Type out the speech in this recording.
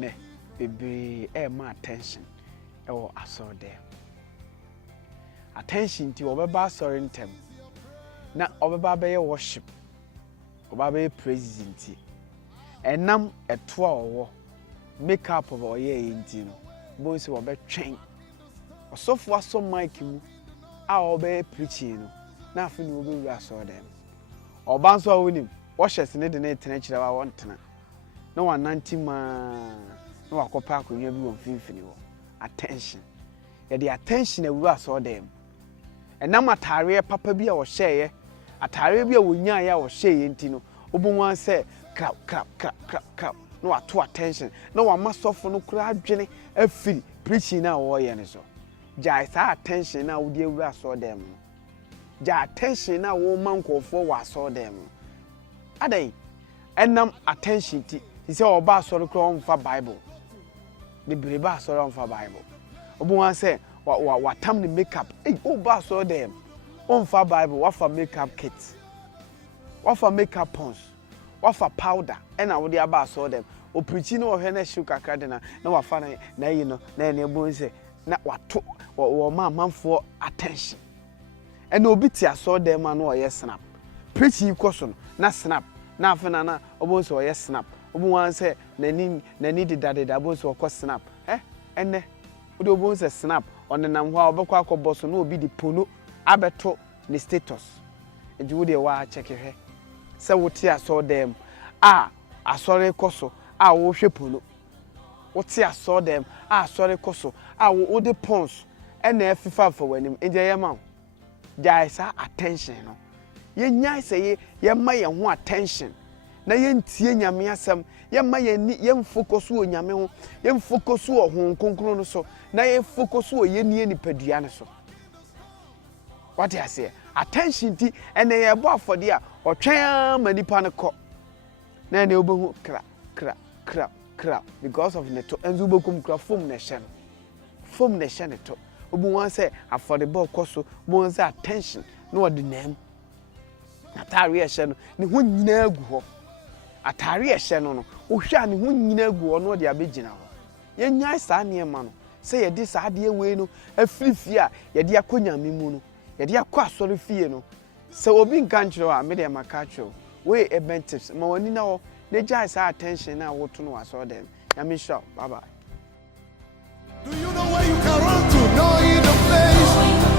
ene bebree ma attention ewo asɔre dɛm attention ti obeba asɔre ntem na obeba bɛyɛ worship obeba bɛyɛ praise nti enam ɛto a ɔwɔ make up of ɔyɛ nti no bo nsi wɔbɛtwɛn ɔsɔfo aso mic mu a ɔbɛyɛ preaching no na afi no obewura asɔre dɛm ɔba nso a wonim wɔhyɛ ne de ne tena kyerɛ wa wɔntena na wananti ma na wakopa akonwa bi wɔ mfimfini wɔ attention yɛde attention awura asɔre dɛm enam atare papa bi a wɔhyɛɛ atare bi a wonyaa ya wɔhyɛɛ nti no obunwan sɛ crap no wato attention no wama sɔfo no kura adwene afiri preaching na wɔyɛ ne so gya saa attention na wodi awura asɔre dɛm no gya attention na wo mankɔfo wɔ asɔre dɛm no adan enam attention ti sɛ ɔba asɔre kura ɔmfa bible bebree ba asɔre ɔmfa bible obunwan sɛ watam ne makeup oba asɔre dɛm ɔmfa bible wafa makeup kit wafa makeup pons wafa powder ena wode aba asɔre dɛm o preach no ohwe na hyew kakra de na wafa na yi no na ene bo nse na wato wo ma manfo attention ena obi ti asɔre dɛm ma no ɔyɛ snap preach yi koso no na snap na afena na obo nse ɔyɛ snap obo wan se nani didadeda obo nse ɔkɔ snap ene wode obo nse snap onenam ho a obekɔ akɔbɔ so na obi di polo abeto ne status nti wode wa check hwɛ sɛ wote asɔre dɛm a asɔre kɔso a wo hwɛ polo wote asɔre dɛm a asɔre kɔso a wo de pons ɛna afifa fa wanim nje yɛma gya sa attention no yɛnya sɛ yɛma yɛn ho attention na yɛntie nyame asɛm yɛma yɛn focus wɔ nyame ho yɛn focus wɔ ho konkron no so na yɛn focus wɔ yɛnie nipadua no so what I say attention ti ene yɛbɔ afɔde a ɔtwɛn ma nipa no kɔ na ene obehu kra because of neto enzu bokum kra form na hyɛ ne to obu wan sɛ afɔde bɔ kɔ so bo wan sɛ attention na ɔde nam atare ɛhyɛ no ne ho nyina agu hɔ atare ɛhyɛ no ohwa ne ho nyina agu hɔ no ɔde abegyina hɔ yɛnya saa nneɛma no sɛ yɛde saa de wei no afirifie a yɛde akɔnyame mu no yɛde akɔ asɔre fie no sɛ obi nka nkyerɛ a me de maka kyerɛ we Eben tips ma wani na hɔ na gya saa attention na woto no asɔre dem nyame hyɛ bye bye. Do you know where you can